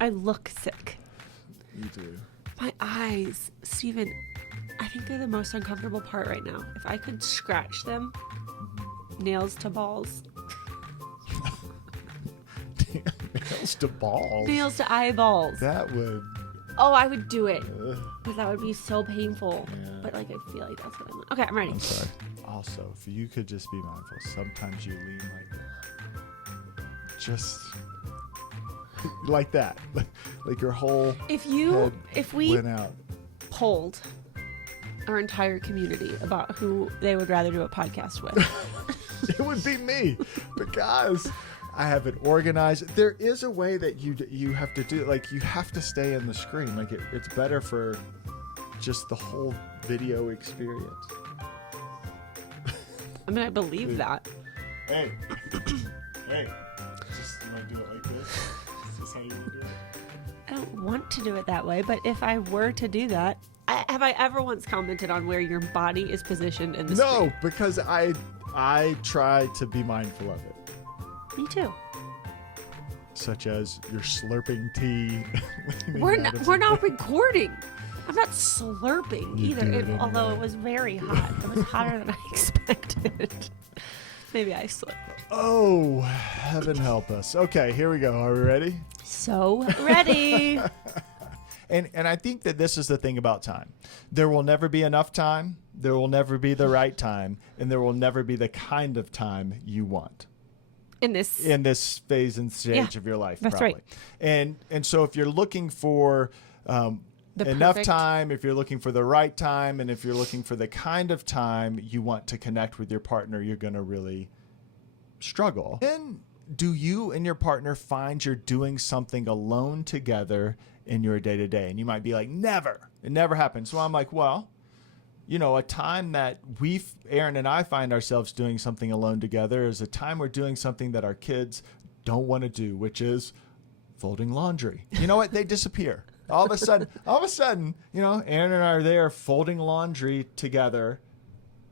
I look sick. You do. My eyes, Steven, I think they're the most uncomfortable part right now. If I could scratch them, nails to balls. Nails to balls. Nails to eyeballs. That would. Oh, I would do it. Because that would be so painful. Yeah. But like, I feel like that's what I'm. Okay, I'm ready. I'm sorry. Also, if you could just be mindful, sometimes you lean like just like that, like your whole If we went out. polled our entire community about who they would rather do a podcast with, It would be me because I have it organized. There is a way that you have to do, like you have to stay in the screen. Like it's better for just the whole video experience. I mean, I believe that. Hey, hey, just you want to do it like this? Is this how you want to do it? I don't want to do it that way, but if I were to do that, have I ever once commented on where your body is positioned in the No, screen? because I try to be mindful of it. Me too. Such as you're slurping tea. We're not recording. I'm not slurping You either, do it although anyway. it was very hot. It was hotter than I expected. Maybe I slipped. Oh, heaven help us. Okay, here we go. Are we ready? So ready. And I think that this is the thing about time. There will never be enough time. There will never be the right time. And there will never be the kind of time you want. In this phase and stage of your life. That's probably. right. And so if you're looking for enough perfect time, if you're looking for the right time, and if you're looking for the kind of time you want to connect with your partner, you're going to really struggle. Then do you and your partner find you're doing something alone together in your day-to-day? And you might be like, never. It never happens. So I'm like, well, you know, a time that Erin and I find ourselves doing something alone together is a time we're doing something that our kids don't want to do, which is folding laundry. You know what? They disappear. All of a sudden, you know, Erin and I are there folding laundry together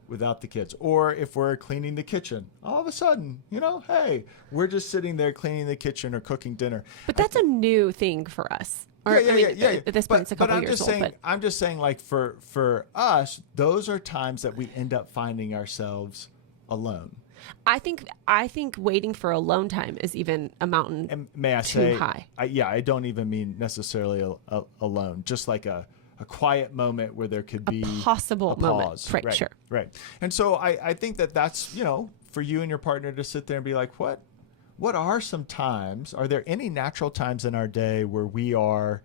without the kids. Or if we're cleaning the kitchen, all of a sudden, you know, hey, we're just sitting there cleaning the kitchen or cooking dinner. But that's a new thing for us. Or, Yeah. At this point, it's a couple years old. But I'm just saying, like for us, those are times that we end up finding ourselves alone. I think waiting for alone time is even a mountain And may I too say, high. I don't even mean necessarily alone, just like a quiet moment where there could be possible a moment. pause. Right, sure. Right. And so I think that's, you know, for you and your partner to sit there and be like, what are some times, are there any natural times in our day where we are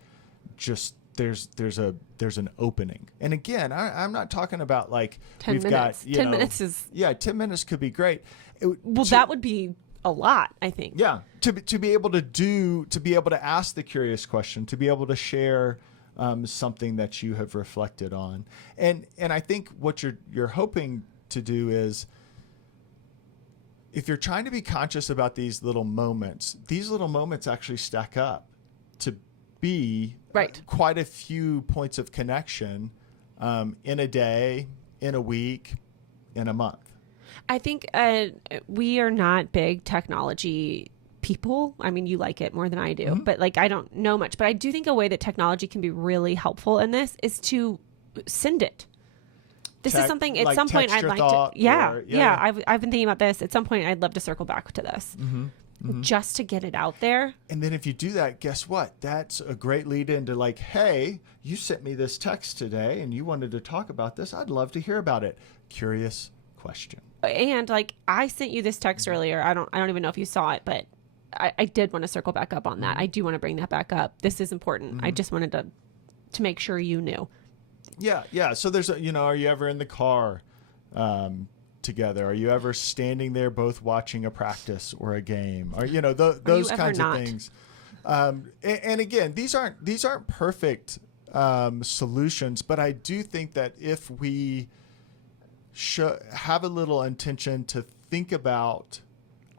just, there's an opening? And again, I'm not talking about like 10 we've minutes. got, 10 minutes is... Yeah, 10 minutes could be great. that would be a lot, I think. Yeah, to be able to ask the curious question, to be able to share something that you have reflected on, and I think what you're hoping to do is, if you're trying to be conscious about these little moments actually stack up to be Right. quite a few points of connection in a day, in a week, in a month. I think we are not big technology people. I mean, you like it more than I do, but like I don't know much. But I do think a way that technology can be really helpful in this is to send it. This is something at like some point text I'd your like thought to. Yeah, or- yeah. I've been thinking about this. At some point, I'd love to circle back to this, just to get it out there. And then if you do that, guess what? That's a great lead into like, hey, you sent me this text today and you wanted to talk about this. I'd love to hear about it. Curious question. And like I sent you this text earlier. I don't even know if you saw it, but I did want to circle back up on that. I do want to bring that back up. This is important. I just wanted to make sure you knew. Yeah. So there's are you ever in the car together? Are you ever standing there both watching a practice or a game? Or those kinds of things. And again, these aren't perfect solutions, but I do think that if we have a little intention to think about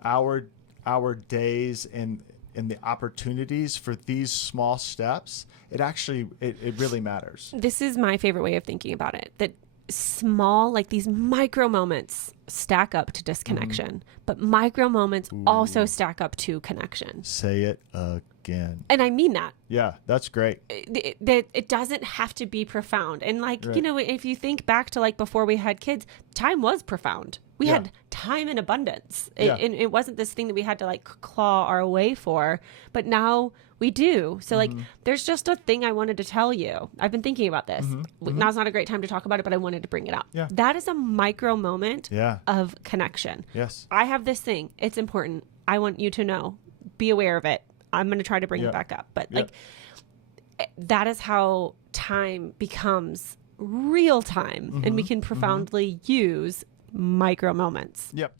our days and the opportunities for these small steps, it really matters. This is my favorite way of thinking about it. That small, like these micro moments stack up to disconnection, but micro moments also stack up to connection. Say it again. And I mean that. Yeah, that's great. It doesn't have to be profound. And like, you know, if you think back to like before we had kids, time was profound. We had time in abundance. And it wasn't this thing that we had to like claw our way for, but now we do. So like, there's just a thing I wanted to tell you. I've been thinking about this. Now's not a great time to talk about it, but I wanted to bring it up. Yeah. That is a micro moment of connection. Yes. I have this thing. It's important. I want you to know. Be aware of it. I'm going to try to bring it back up. But like, that is how time becomes real time, and we can profoundly use micro moments. Yep.